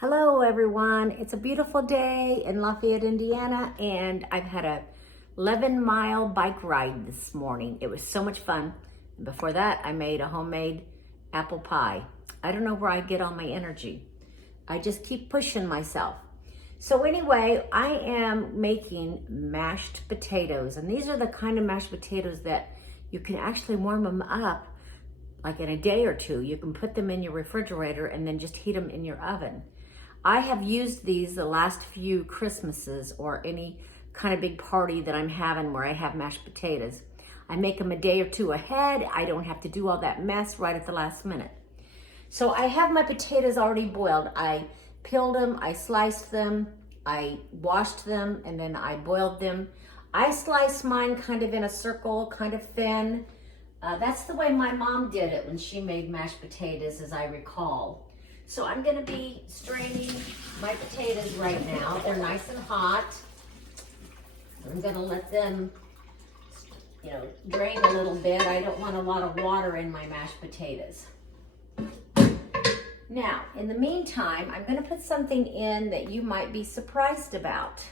Hello everyone, it's a beautiful day in Lafayette, Indiana, and I've had a 11-mile bike ride this morning. It was so much fun. And before that, I made a homemade apple pie. I don't know where I get all my energy. I just keep pushing myself. So anyway, I am making mashed potatoes, and these are the kind of mashed potatoes that you can actually warm them up like in a day or two. You can put them in your refrigerator and then just heat them in your oven. I have used these the last few Christmases or any kind of big party that I'm having where I have mashed potatoes. I make them a day or two ahead. I don't have to do all that mess right at the last minute. So I have my potatoes already boiled. I peeled them, I sliced them, I washed them, and then I boiled them. I sliced mine kind of in a circle, kind of thin. That's the way my mom did it when she made mashed potatoes, as I recall. So I'm gonna be straining my potatoes right now. They're nice and hot. I'm gonna let them, drain a little bit. I don't want a lot of water in my mashed potatoes. Now, in the meantime, I'm gonna put something in that you might be surprised about.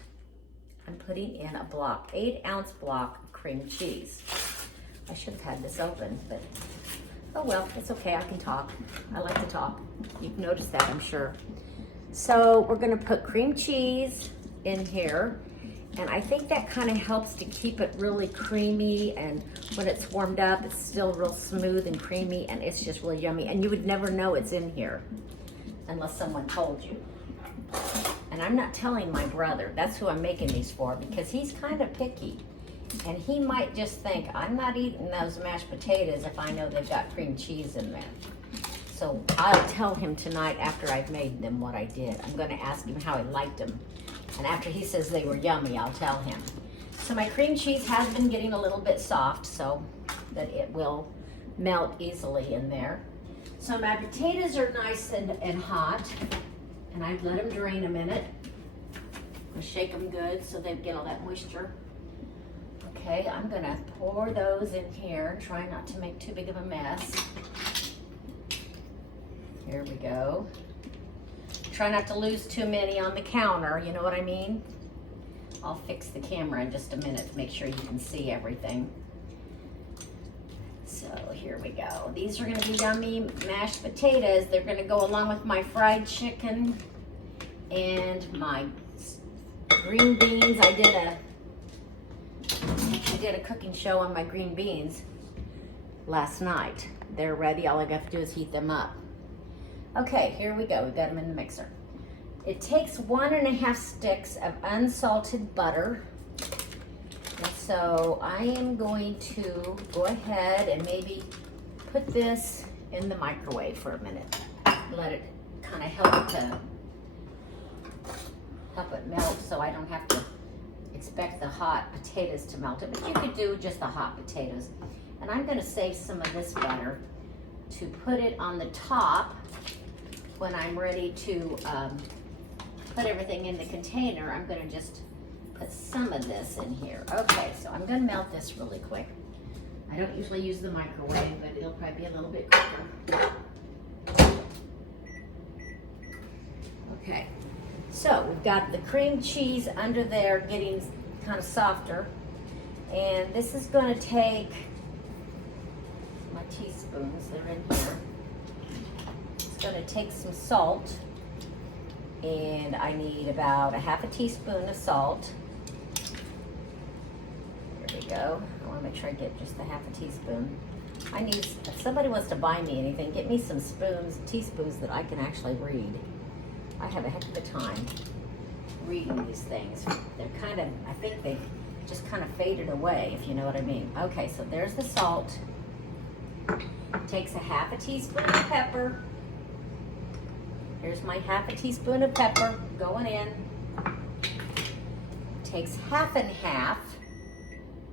I'm putting in a 8-ounce block of cream cheese. I should have had this open, but oh well, it's okay, I can talk. I like to talk. You've noticed that, I'm sure. So we're gonna put cream cheese in here, and I think that kind of helps to keep it really creamy, and when it's warmed up, it's still real smooth and creamy, and it's just really yummy, and you would never know it's in here unless someone told you. And I'm not telling my brother. That's who I'm making these for, because he's kind of picky. And he might just think, I'm not eating those mashed potatoes if I know they've got cream cheese in there. So I'll tell him tonight after I've made them what I did. I'm gonna ask him how he liked them. And after he says they were yummy, I'll tell him. So my cream cheese has been getting a little bit soft so that it will melt easily in there. So my potatoes are nice and hot, and I've let them drain a minute. I'm gonna shake them good so they get all that moisture. Okay, I'm gonna pour those in here, try not to make too big of a mess. Here we go. Try not to lose too many on the counter, you know what I mean? I'll fix the camera in just a minute to make sure you can see everything. So here we go. These are gonna be yummy mashed potatoes. They're gonna go along with my fried chicken and my green beans. I did a cooking show on my green beans last night. They're ready. All I got to do is heat them up. Okay, here we go. We've got them in the mixer. It takes 1.5 sticks of unsalted butter. And so I am going to go ahead and maybe put this in the microwave for a minute. Let it kind of help it melt so I don't have to expect the hot potatoes to melt it, but you could do just the hot potatoes. And I'm gonna save some of this butter to put it on the top when I'm ready to put everything in the container. I'm gonna just put some of this in here. Okay, so I'm gonna melt this really quick. I don't usually use the microwave, but it'll probably be a little bit quicker. Okay. So we've got the cream cheese under there getting kind of softer. And this is going to take my teaspoons, they're in here. It's going to take some salt. And I need about 1/2 teaspoon of salt. There we go. I want to make sure I get just 1/2 teaspoon. I need, if somebody wants to buy me anything, get me some teaspoons that I can actually read. I have a heck of a time reading these things. They're kind of, I think they just kind of faded away, if you know what I mean. Okay, so there's the salt. Takes 1/2 teaspoon of pepper. Here's my 1/2 teaspoon of pepper going in. Takes 1/2 and 1/2,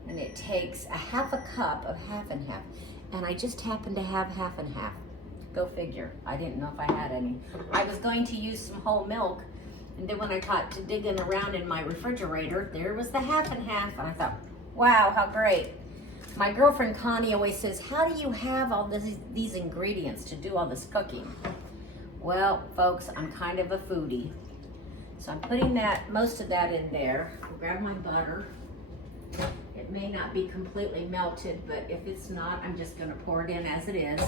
and it takes 1/2 cup of 1/2 and 1/2. And I just happen to have 1/2 and 1/2. Go figure. I didn't know if I had any. I was going to use some whole milk, and then when I got to digging around in my refrigerator, there was the 1/2 and 1/2, and I thought, wow, how great. My girlfriend Connie always says, how do you have all these ingredients to do all this cooking? Well, folks, I'm kind of a foodie. So I'm putting most of that in there. I'll grab my butter. It may not be completely melted, but if it's not, I'm just gonna pour it in as it is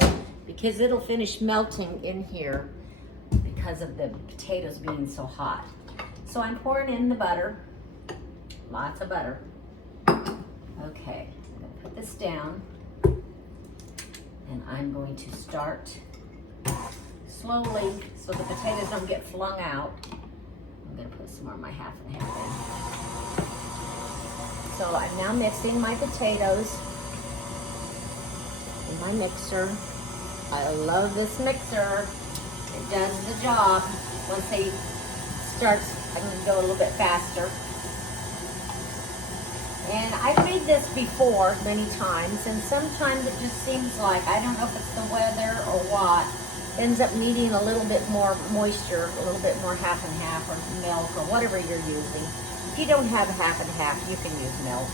because it'll finish melting in here because of the potatoes being so hot. So I'm pouring in the butter, lots of butter. Okay, I'm gonna put this down and I'm going to start slowly so the potatoes don't get flung out. I'm gonna put some more of my half and half in. So I'm now mixing my potatoes in my mixer. I love this mixer. It does the job. Once they starts, I can go a little bit faster. And I've made this before many times, and sometimes it just seems like, I don't know if it's the weather or what, ends up needing a little bit more moisture, a little bit more half and half or milk or whatever you're using. If you don't have half and half, you can use milk.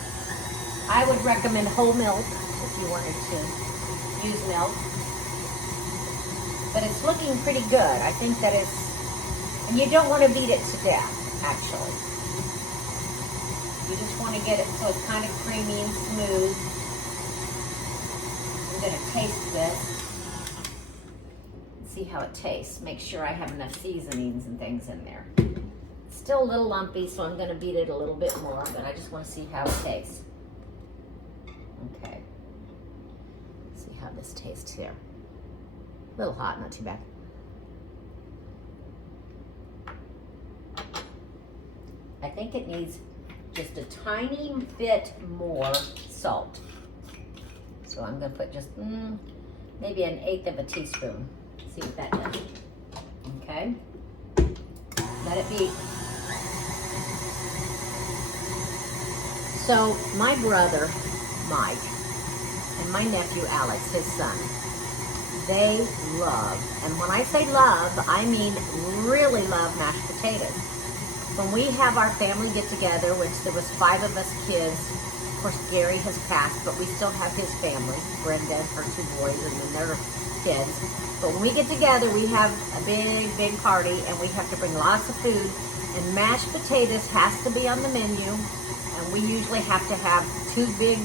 I would recommend whole milk if you wanted to use milk. But it's looking pretty good. I think that and you don't want to beat it to death, actually. You just want to get it so it's kind of creamy and smooth. I'm going to taste this. See how it tastes. Make sure I have enough seasonings and things in there. It's still a little lumpy, so I'm going to beat it a little bit more, but I just want to see how it tastes. Okay. See how this tastes here. A little hot, not too bad. I think it needs just a tiny bit more salt. So I'm going to put just maybe 1/8 of a teaspoon. See what that does. Okay. Let it be. So my brother, Mike, and my nephew, Alex, his son, they love, and when I say love, I mean really love mashed potatoes. When we have our family get together, which there was 5 of us kids, of course Gary has passed, but we still have his family, Brenda and her 2 boys and then their kids. But when we get together, we have a big, big party and we have to bring lots of food, and mashed potatoes has to be on the menu, and we usually have to have 2 big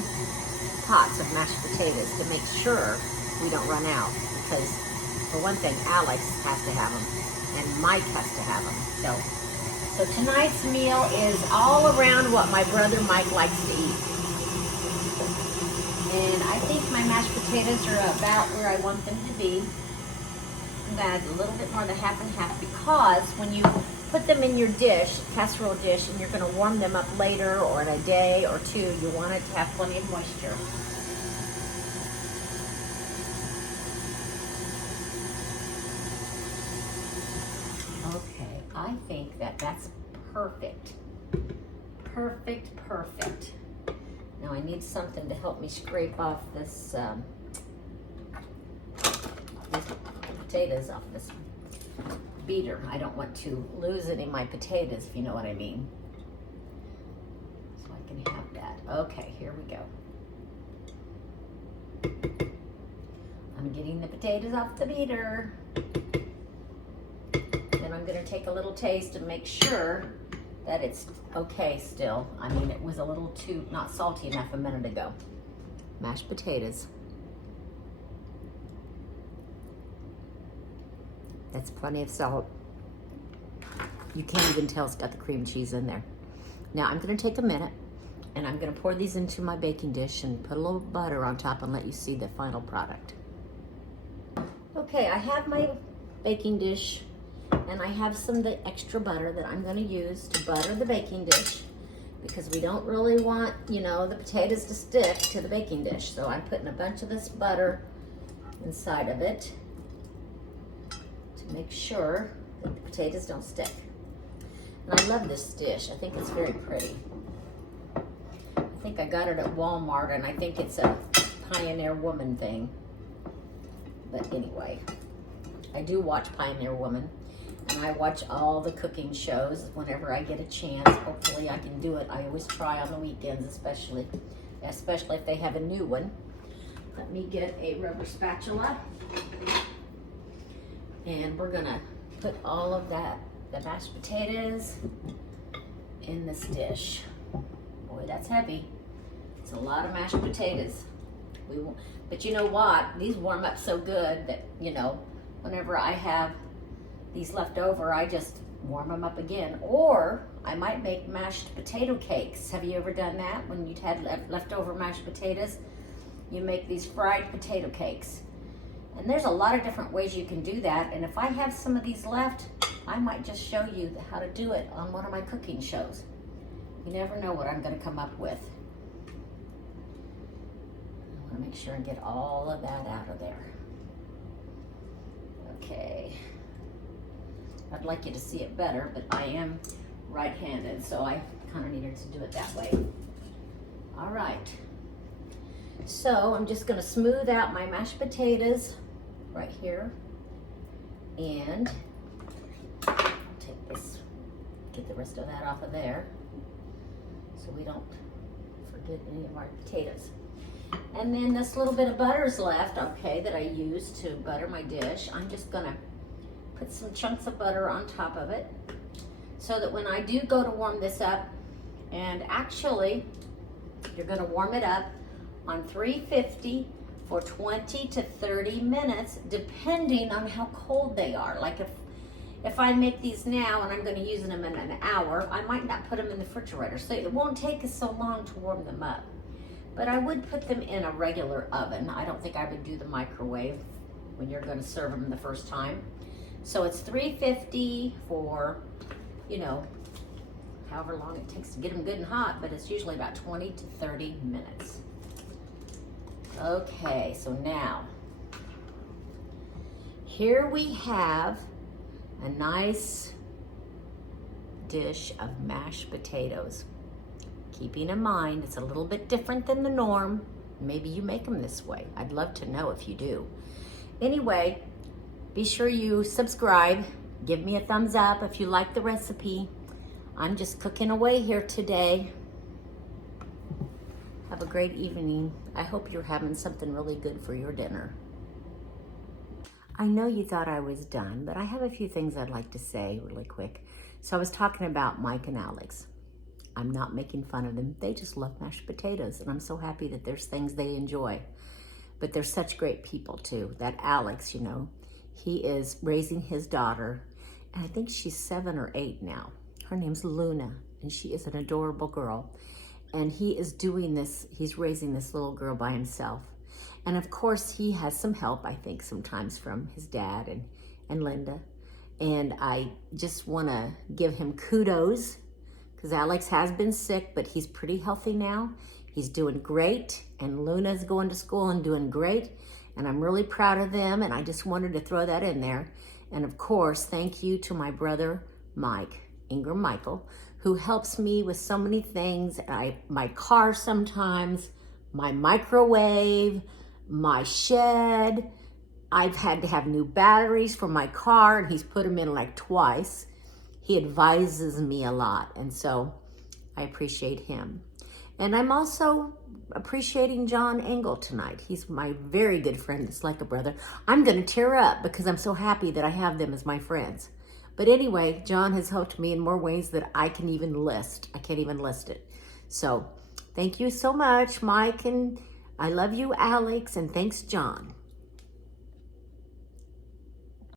pots of mashed potatoes to make sure we don't run out, because for one thing, Alex has to have them and Mike has to have them. So tonight's meal is all around what my brother Mike likes to eat. And I think my mashed potatoes are about where I want them to be. I'm gonna add a little bit more than half and half, because when you put them in your dish, casserole dish, and you're gonna warm them up later or in a day or 2, you want it to have plenty of moisture. Okay, I think that's perfect. Perfect, perfect. Now I need something to help me scrape off these potatoes off this beater. I don't want to lose any of my potatoes, if you know what I mean. So I can have that. Okay, here we go. I'm getting the potatoes off the beater. Then I'm gonna take a little taste and make sure that it's okay still. I mean, it was a little too not salty enough a minute ago. Mashed potatoes. That's plenty of salt. You can't even tell it's got the cream cheese in there. Now I'm gonna take a minute and I'm gonna pour these into my baking dish and put a little butter on top and let you see the final product. Okay, I have my baking dish and I have some of the extra butter that I'm gonna use to butter the baking dish, because we don't really want, you know, the potatoes to stick to the baking dish. So I'm putting a bunch of this butter inside of it to make sure that the potatoes don't stick. And I love this dish. I think it's very pretty. I think I got it at Walmart, and I think it's a Pioneer Woman thing. But anyway, I do watch Pioneer Woman, and I watch all the cooking shows whenever I get a chance. Hopefully I can do it. I always try on the weekends, especially if they have a new one. Let me get a rubber spatula. And we're gonna put all of that, the mashed potatoes, in this dish. Boy, that's heavy. It's a lot of mashed potatoes. But you know what? These warm up so good that, you know, whenever I have these left over, I just warm them up again. Or I might make mashed potato cakes. Have you ever done that? When you've had leftover mashed potatoes, you make these fried potato cakes. And there's a lot of different ways you can do that. And if I have some of these left, I might just show you how to do it on one of my cooking shows. You never know what I'm gonna come up with. I wanna make sure and get all of that out of there. Okay. I'd like you to see it better, but I am right-handed, so I kind of needed to do it that way. All right. So I'm just gonna smooth out my mashed potatoes right here. And I'll take this, get the rest of that off of there so we don't forget any of our potatoes. And then this little bit of butter is left, okay, that I used to butter my dish. I'm just gonna put some chunks of butter on top of it so that when I do go to warm this up, and actually you're gonna warm it up on 350 for 20 to 30 minutes, depending on how cold they are. Like if I make these now and I'm gonna use them in an hour, I might not put them in the refrigerator, so it won't take us so long to warm them up. But I would put them in a regular oven. I don't think I would do the microwave when you're gonna serve them the first time. So it's 350 for, you know, however long it takes to get them good and hot, but it's usually about 20 to 30 minutes. Okay, so now, here we have a nice dish of mashed potatoes. Keeping in mind, it's a little bit different than the norm. Maybe you make them this way. I'd love to know if you do. Anyway, be sure you subscribe. Give me a thumbs up if you like the recipe. I'm just cooking away here today. Have a great evening. I hope you're having something really good for your dinner. I know you thought I was done, but I have a few things I'd like to say really quick. So I was talking about Mike and Alex. I'm not making fun of them. They just love mashed potatoes, and I'm so happy that there's things they enjoy. But they're such great people too. That Alex, you know, he is raising his daughter, and I think she's 7 or 8 now. Her name's Luna, and she is an adorable girl. And he is doing this, he's raising this little girl by himself. And of course, he has some help, I think, sometimes from his dad and Linda. And I just want to give him kudos, because Alex has been sick, but he's pretty healthy now. He's doing great, and Luna's going to school and doing great. And I'm really proud of them, and I just wanted to throw that in there. And of course, thank you to my brother, Mike, Ingram Michael, who helps me with so many things. My car sometimes, my microwave, my shed. I've had to have new batteries for my car, and he's put them in like twice. He advises me a lot, and so I appreciate him. And I'm also appreciating John Engel tonight. He's my very good friend. It's like a brother. I'm gonna tear up because I'm so happy that I have them as my friends. But anyway, John has helped me in more ways that I can even list. I can't even list it. So thank you so much, Mike, and I love you, Alex, and thanks, John.